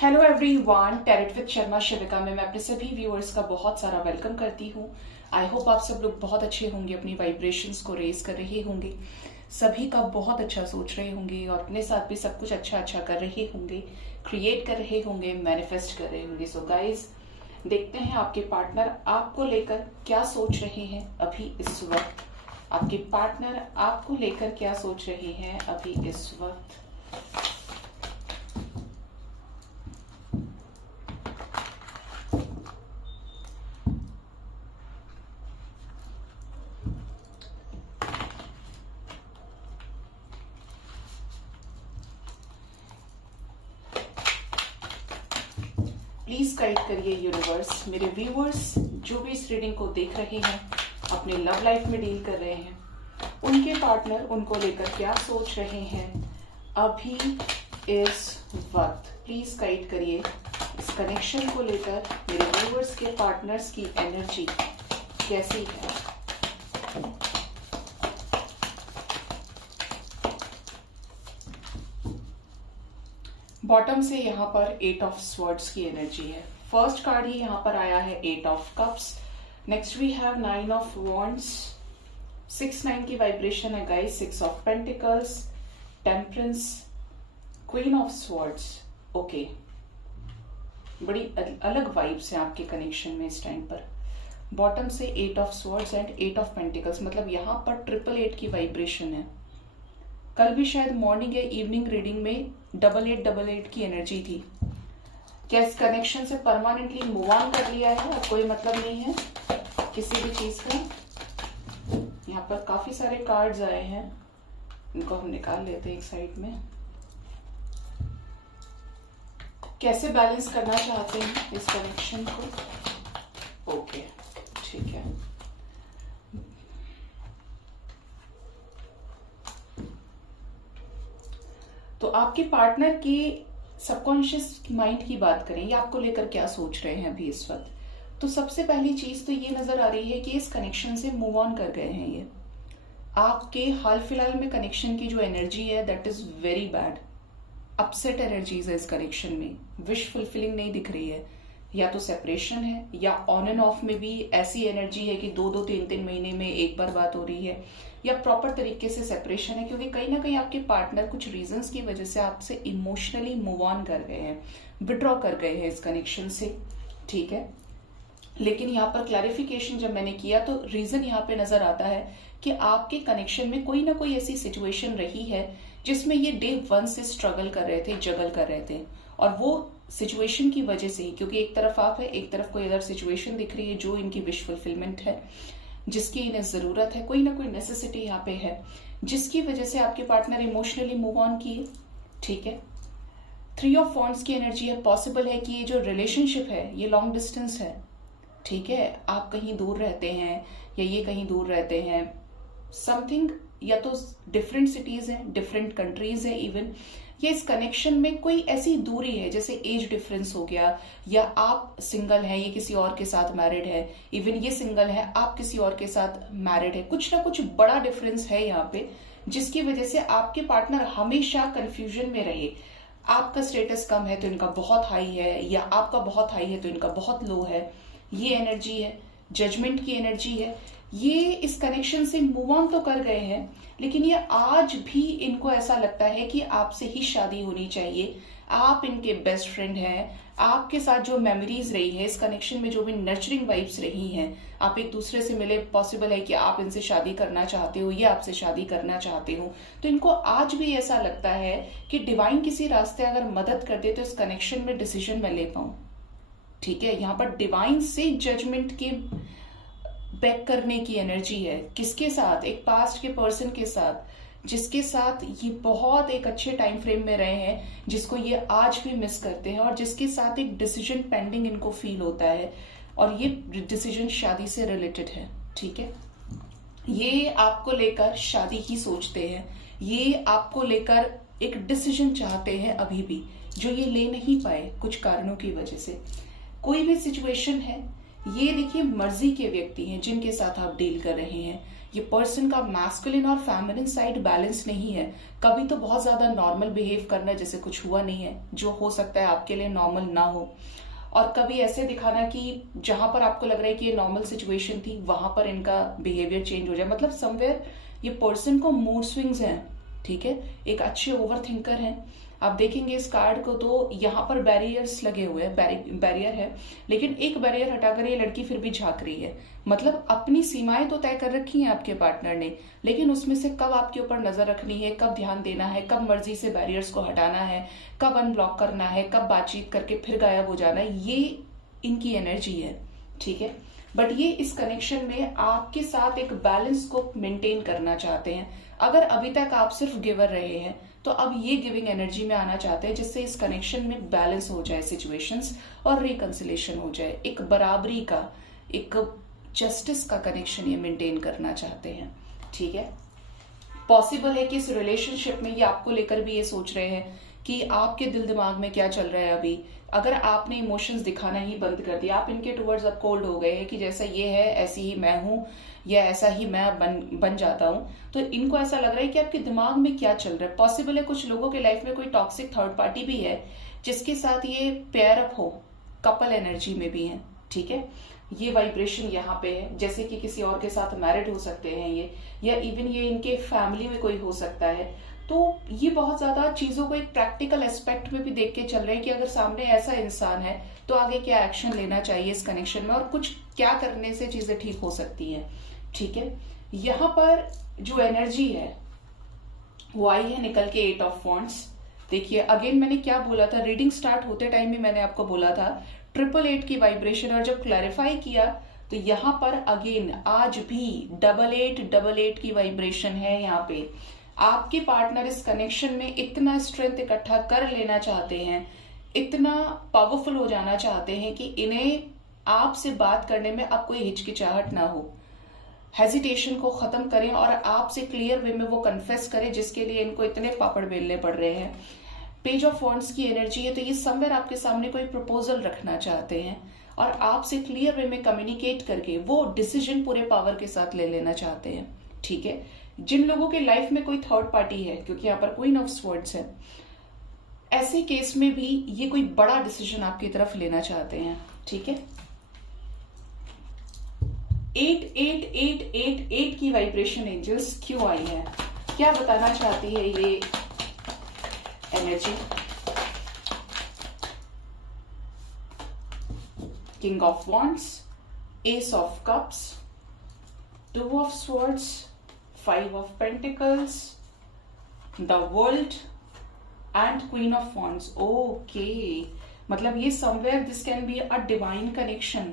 Hello everyone, tarot with Sharma Shivika में मैं अपने सभी व्यूअर्स का बहुत सारा वेलकम करती हूँ। आई होप आप सब लोग बहुत अच्छे होंगे, अपनी वाइब्रेशंस को रेज कर रहे होंगे, सभी का बहुत अच्छा सोच रहे होंगे और अपने साथ भी सब कुछ अच्छा अच्छा कर रहे होंगे, क्रिएट कर रहे होंगे, मैनिफेस्ट कर रहे होंगे। सो गाइज, देखते हैं आपके पार्टनर आपको लेकर क्या सोच रहे हैं अभी इस वक्त। आपके पार्टनर आपको लेकर क्या सोच रहे हैं अभी इस वक्त। प्लीज गाइड करिए यूनिवर्स, मेरे व्यूअर्स जो भी इस रीडिंग को देख रहे हैं, अपने लव लाइफ में डील कर रहे हैं, उनके पार्टनर उनको लेकर क्या सोच रहे हैं अभी इस वक्त। प्लीज गाइड करिए इस कनेक्शन को लेकर मेरे व्यूअर्स के पार्टनर्स की एनर्जी कैसी है। बॉटम से यहाँ पर 8 ऑफ स्वॉर्ड्स की एनर्जी है। फर्स्ट कार्ड ही यहाँ पर आया है 8 of cups. Next we have 9 of wands. 6-9 की वाइब्रेशन है guys. 6 of pentacles, temperance, queen of swords. Okay, बड़ी अलग वाइब्स हैं आपके कनेक्शन में इस टाइम पर। बॉटम से 8 of swords and 8 of pentacles, मतलब यहाँ पर 888 की वाइब्रेशन है। कल भी शायद मॉर्निंग या इवनिंग रीडिंग में 8888 की एनर्जी थी। क्या इस कनेक्शन से परमानेंटली मूव ऑन कर लिया है, अब कोई मतलब नहीं है किसी भी चीज का। यहाँ पर काफी सारे कार्ड्स आए हैं, इनको हम निकाल लेते हैं एक साइड में। कैसे बैलेंस करना चाहते हैं इस कनेक्शन को। ओके, ठीक है। तो आपके पार्टनर के सबकॉन्शियस माइंड की बात करें, या आपको लेकर क्या सोच रहे हैं अभी इस वक्त, तो सबसे पहली चीज तो ये नजर आ रही है कि इस कनेक्शन से मूव ऑन कर गए हैं ये। आपके हाल फिलहाल में कनेक्शन की जो एनर्जी है that is very bad. Upset energies है इस कनेक्शन में, विश फुलफिलिंग नहीं दिख रही है। या तो सेपरेशन है, या ऑन एंड ऑफ में भी ऐसी एनर्जी है कि 2-2, 3-3 महीने में एक बार बात हो रही है, या प्रॉपर तरीके से सेपरेशन है, क्योंकि कहीं ना कहीं आपके पार्टनर कुछ रीजंस की वजह से आपसे इमोशनली मूव ऑन कर गए हैं, विड्रॉ कर गए हैं इस कनेक्शन से। ठीक है, लेकिन यहाँ पर क्लैरिफिकेशन जब मैंने किया तो रीजन यहाँ पे नजर आता है कि आपके कनेक्शन में कोई ना कोई ऐसी सिचुएशन रही है जिसमें ये डे 1 से स्ट्रगल कर रहे थे, जगल कर रहे थे, और वो सिचुएशन की वजह से ही, क्योंकि एक तरफ आप है, एक तरफ कोई अदर सिचुएशन दिख रही है जो इनकी विश फुलफिलमेंट है, जिसकी इन्हें जरूरत है, कोई ना कोई नेसेसिटी यहाँ पे है, जिसकी वजह से आपके पार्टनर इमोशनली मूव ऑन किए। ठीक है, 3 ऑफ वॉन्ड्स की एनर्जी है। पॉसिबल है कि ये जो रिलेशनशिप है ये लॉन्ग डिस्टेंस है। ठीक है, आप कहीं दूर रहते हैं या ये कहीं दूर रहते हैं, समथिंग, या तो डिफरेंट सिटीज हैं, डिफरेंट कंट्रीज है इवन, या इस कनेक्शन में कोई ऐसी दूरी है, जैसे एज डिफरेंस हो गया, या आप सिंगल हैं, ये किसी और के साथ मैरिड है, इवन ये सिंगल है, आप किसी और के साथ मैरिड है, कुछ ना कुछ बड़ा डिफरेंस है यहाँ पे, जिसकी वजह से आपके पार्टनर हमेशा कंफ्यूजन में रहे। आपका स्टेटस कम है तो इनका बहुत हाई है, या आपका बहुत हाई है तो इनका बहुत लो है, ये एनर्जी है। जजमेंट की एनर्जी है। ये इस कनेक्शन से मूव ऑन तो कर गए हैं, लेकिन ये आज भी इनको ऐसा लगता है कि आपसे ही शादी होनी चाहिए। आप इनके बेस्ट फ्रेंड हैं, आपके साथ जो मेमोरीज रही है इस कनेक्शन में, जो भी नर्चरिंग वाइब्स रही हैं, आप एक दूसरे से मिले, पॉसिबल है कि आप इनसे शादी करना चाहते हो, ये आपसे शादी करना चाहते हो, तो इनको आज भी ऐसा लगता है कि डिवाइन किसी रास्ते अगर मदद कर दे तो इस कनेक्शन में डिसीजन मैं ले पाऊं। ठीक है, यहाँ पर डिवाइन से जजमेंट के बैक करने की एनर्जी है। किसके साथ? एक पास्ट के पर्सन के साथ, जिसके साथ ये बहुत एक अच्छे टाइम फ्रेम में रहे हैं, जिसको ये आज भी मिस करते हैं, और जिसके साथ एक डिसीजन पेंडिंग इनको फील होता है, और ये डिसीजन शादी से रिलेटेड है। ठीक है, ये आपको लेकर शादी ही सोचते हैं, ये आपको लेकर एक डिसीजन चाहते हैं अभी भी, जो ये ले नहीं पाए कुछ कारणों की वजह से। कोई भी सिचुएशन है, ये देखिए मर्जी के व्यक्ति हैं जिनके साथ आप डील कर रहे हैं, ये पर्सन का मैस्कुलिन और फेमिनिन साइड बैलेंस नहीं है। कभी तो बहुत ज्यादा नॉर्मल बिहेव करना जैसे कुछ हुआ नहीं है, जो हो सकता है आपके लिए नॉर्मल ना हो, और कभी ऐसे दिखाना कि जहां पर आपको लग रहा है कि ये नॉर्मल सिचुएशन थी वहां पर इनका बिहेवियर चेंज हो जाए। मतलब समवेयर ये पर्सन को मूड स्विंग्स हैं, ठीक है, एक अच्छे ओवर थिंकर हैं। आप देखेंगे इस कार्ड को तो यहाँ पर बैरियर्स लगे हुए हैं, बैरियर है, लेकिन एक बैरियर हटाकर ये लड़की फिर भी झांक रही है। मतलब अपनी सीमाएं तो तय कर रखी हैं आपके पार्टनर ने, लेकिन उसमें से कब आपके ऊपर नजर रखनी है, कब ध्यान देना है, कब मर्जी से बैरियर्स को हटाना है, कब अनब्लॉक करना है, कब बातचीत करके फिर गायब हो जाना है, ये इनकी एनर्जी है, ठीक है। बट ये इस कनेक्शन में आपके साथ एक बैलेंस को मेंटेन करना चाहते हैं। अगर अभी तक आप सिर्फ गिवर रहे हैं तो अब ये गिविंग एनर्जी में आना चाहते हैं, जिससे इस कनेक्शन में बैलेंस हो जाए सिचुएशंस और रिकंसिलेशन हो जाए, एक बराबरी का, एक जस्टिस का कनेक्शन ये मेंटेन करना चाहते हैं, ठीक है। पॉसिबल है कि इस रिलेशनशिप में ये आपको लेकर भी ये सोच रहे हैं कि आपके दिल दिमाग में क्या चल रहा है अभी। अगर आपने इमोशंस दिखाना ही बंद कर दिया, आप इनके टुवर्ड्स अब कोल्ड हो गए हैं कि जैसा ये है ऐसी ही मैं हूं या ऐसा ही मैं बन जाता हूं, तो इनको ऐसा लग रहा है कि आपके दिमाग में क्या चल रहा है। पॉसिबल है कुछ लोगों के लाइफ में कोई टॉक्सिक थर्ड पार्टी भी है जिसके साथ ये पेयर अप हो, कपल एनर्जी में भी है, ठीक है। ये वाइब्रेशन यहाँ पे है, जैसे कि किसी और के साथ मैरिड हो सकते हैं ये, या इवन ये इनके फैमिली में कोई हो सकता है। तो ये बहुत ज्यादा चीजों को एक प्रैक्टिकल एस्पेक्ट में भी देख के चल रहे हैं कि अगर सामने ऐसा इंसान है तो आगे क्या एक्शन लेना चाहिए इस कनेक्शन में, और कुछ क्या करने से चीजें ठीक हो सकती हैं, ठीक है। यहाँ पर जो एनर्जी है वो आई है निकल के 8 ऑफ वॉन्ड्स। देखिए अगेन मैंने क्या बोला था, रीडिंग स्टार्ट होते टाइम भी मैंने आपको बोला था 888 की वाइब्रेशन, और जब क्लैरिफाई किया तो यहाँ पर अगेन आज भी 8888 की वाइब्रेशन है। यहाँ पे आपके पार्टनर इस कनेक्शन में इतना स्ट्रेंथ इकट्ठा कर लेना चाहते हैं, इतना पावरफुल हो जाना चाहते हैं कि इन्हें आपसे बात करने में अब कोई हिचकिचाहट ना हो, हेजिटेशन को खत्म करें और आपसे क्लियर वे में वो कन्फेस करें, जिसके लिए इनको इतने पापड़ बेलने पड़ रहे हैं। पेज ऑफ वॉन्ड्स की एनर्जी है, तो ये समवेयर आपके सामने कोई प्रपोजल रखना चाहते हैं और आपसे क्लियर वे में कम्युनिकेट करके वो डिसीजन पूरे पावर के साथ ले लेना चाहते हैं, ठीक है। जिन लोगों के लाइफ में कोई थर्ड पार्टी है, क्योंकि यहाँ पर क्वीन ऑफ स्वॉर्ड्स है, ऐसे केस में भी ये कोई बड़ा डिसीजन आपकी तरफ लेना चाहते हैं, ठीक है। 8888 की वाइब्रेशन एंजल्स क्यों आई है, क्या बताना चाहती है ये energy. King of wands, S of cups, 2 of swords, 5 of pentacles, the world and queen of wands. Okay, मतलब ये somewhere this can be a divine connection,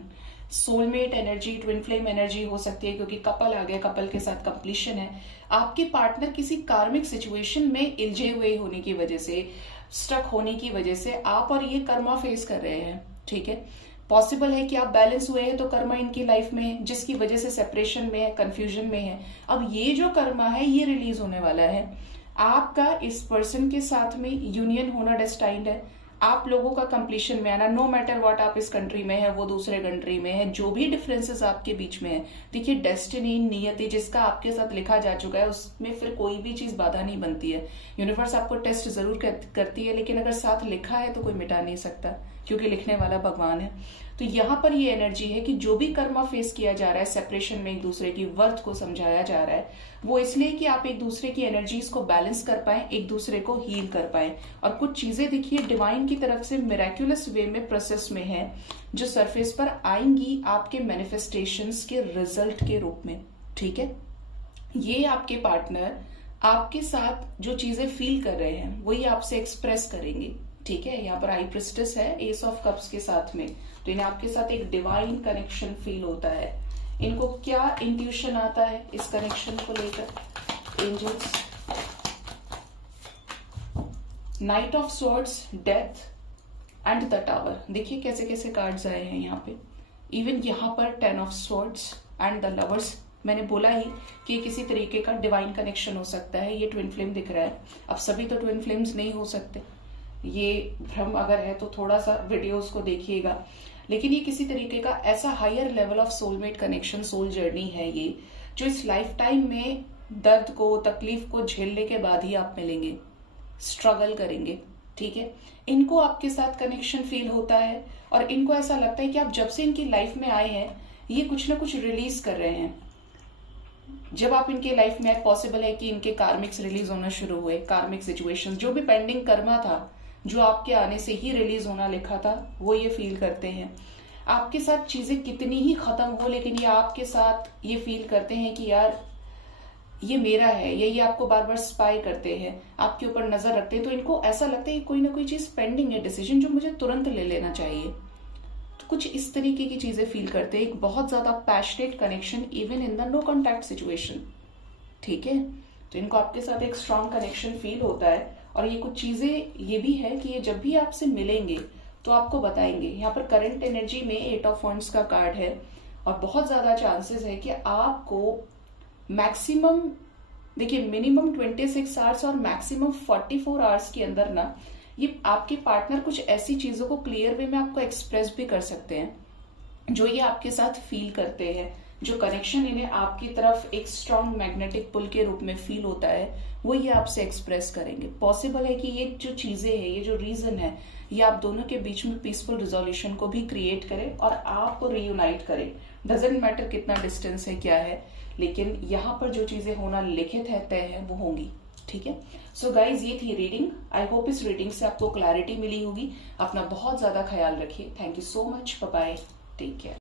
soulmate energy, twin flame energy हो सकती है, क्योंकि कपल आ गया, couple के साथ completion है। आपके पार्टनर किसी कार्मिक सिचुएशन में इलझे हुए होने की वजह से, स्टक होने की वजह से आप और ये कर्मा फेस कर रहे हैं, ठीक है। पॉसिबल है कि आप बैलेंस हुए हैं तो कर्मा इनकी लाइफ में है, जिसकी वजह से सेपरेशन में है, कंफ्यूजन में है। अब ये जो कर्मा है ये रिलीज होने वाला है। आपका इस पर्सन के साथ में यूनियन होना डेस्टाइंड है, आप लोगों का कंप्लीशन में आना, नो मैटर व्हाट, आप इस कंट्री में है, वो दूसरे कंट्री में है, जो भी डिफरेंसेस आपके बीच में है। देखिए डेस्टिनी, नियति जिसका आपके साथ लिखा जा चुका है, उसमें फिर कोई भी चीज बाधा नहीं बनती है। यूनिवर्स आपको टेस्ट जरूर करती है, लेकिन अगर साथ लिखा है तो कोई मिटा नहीं सकता, क्योंकि लिखने वाला भगवान है। तो यहाँ पर ये एनर्जी है कि जो भी कर्मा फेस किया जा रहा है, सेपरेशन में एक दूसरे की वर्थ को समझाया जा रहा है, वो इसलिए कि आप एक दूसरे की एनर्जीज को बैलेंस कर पाए, एक दूसरे को हील कर पाए। और कुछ चीजें देखिए डिवाइन की तरफ से मिराक्युलस वे में प्रोसेस में है, जो सरफेस पर आएंगी आपके मैनिफेस्टेशंस के रिजल्ट के रूप में, ठीक है। ये आपके पार्टनर आपके साथ जो चीजें फील कर रहे हैं वही आपसे एक्सप्रेस करेंगे, ठीक है। यहाँ पर हाई प्रिस्टेस है एस ऑफ कप्स के साथ में, तो इन्हें आपके साथ एक डिवाइन कनेक्शन फील होता है। इनको क्या इंट्यूशन आता है इस कनेक्शन को लेकर, angels, knight of swords, death and the tower. देखिए कैसे कैसे कार्ड्स आए हैं यहाँ पे। इवन यहाँ पर 10 of swords and the lovers. मैंने बोला ही कि किसी तरीके का डिवाइन कनेक्शन हो सकता है। ये ट्विन फ्लेम दिख रहा है। अब सभी तो ट्विन फ्लेम्स नहीं हो सकते, ये भ्रम अगर है तो थोड़ा सा वीडियोस को देखिएगा, लेकिन ये किसी तरीके का ऐसा higher level of soulmate connection, soul journey है ये, जो इस लाइफ टाइम में दर्द को, तकलीफ को झेलने के बाद ही आप मिलेंगे, स्ट्रगल करेंगे, ठीक है। इनको आपके साथ कनेक्शन फील होता है और इनको ऐसा लगता है कि आप जब से इनकी लाइफ में आए हैं ये कुछ ना कुछ रिलीज कर रहे हैं। जब आप इनके लाइफ में आए, पॉसिबल है कि इनके कार्मिक्स रिलीज होना शुरू हुए, कार्मिक सिचुएशंस, जो भी पेंडिंग कर्मा था जो आपके आने से ही रिलीज होना लिखा था, वो ये फील करते हैं। आपके साथ चीजें कितनी ही खत्म हो, लेकिन ये आपके साथ ये फील करते हैं कि यार ये मेरा है, ये आपको बार बार स्पाई करते हैं, आपके ऊपर नजर रखते हैं। तो इनको ऐसा लगता है कि कोई ना कोई चीज पेंडिंग है, डिसीजन जो मुझे तुरंत ले लेना चाहिए। तो कुछ इस तरीके की चीजें फील करते हैं। एक बहुत ज्यादा passionate connection even in the no contact situation, ठीक है। तो इनको आपके साथ एक स्ट्रांग कनेक्शन फील होता है। और ये कुछ चीजें ये भी है कि ये जब भी आपसे मिलेंगे तो आपको बताएंगे। यहाँ पर करंट एनर्जी में 8 ऑफ वॉन्ड्स का कार्ड है और बहुत ज्यादा चांसेस है कि आपको मैक्सिमम, देखिए मिनिमम 26 आवर्स और मैक्सिमम 44 आवर्स के अंदर ना ये आपके पार्टनर कुछ ऐसी चीजों को क्लियर वे में आपको एक्सप्रेस भी कर सकते हैं जो ये आपके साथ फील करते हैं। जो कनेक्शन इन्हें आपकी तरफ एक स्ट्रॉन्ग मैग्नेटिक पुल के रूप में फील होता है वो ये आपसे एक्सप्रेस करेंगे। पॉसिबल है कि ये जो चीजें हैं, ये जो रीजन है, ये आप दोनों के बीच में पीसफुल रिजोल्यूशन को भी क्रिएट करे और आपको रीयूनाइट करे। डजेंट मैटर कितना डिस्टेंस है, क्या है, लेकिन यहाँ पर जो चीजें होना लिखित है, तय है, वो होंगी, ठीक है। सो गाइज, ये थी रीडिंग। आई होप इस रीडिंग से आपको क्लैरिटी मिली होगी। अपना बहुत ज्यादा ख्याल रखिए। Thank you so much. Bye bye, take care.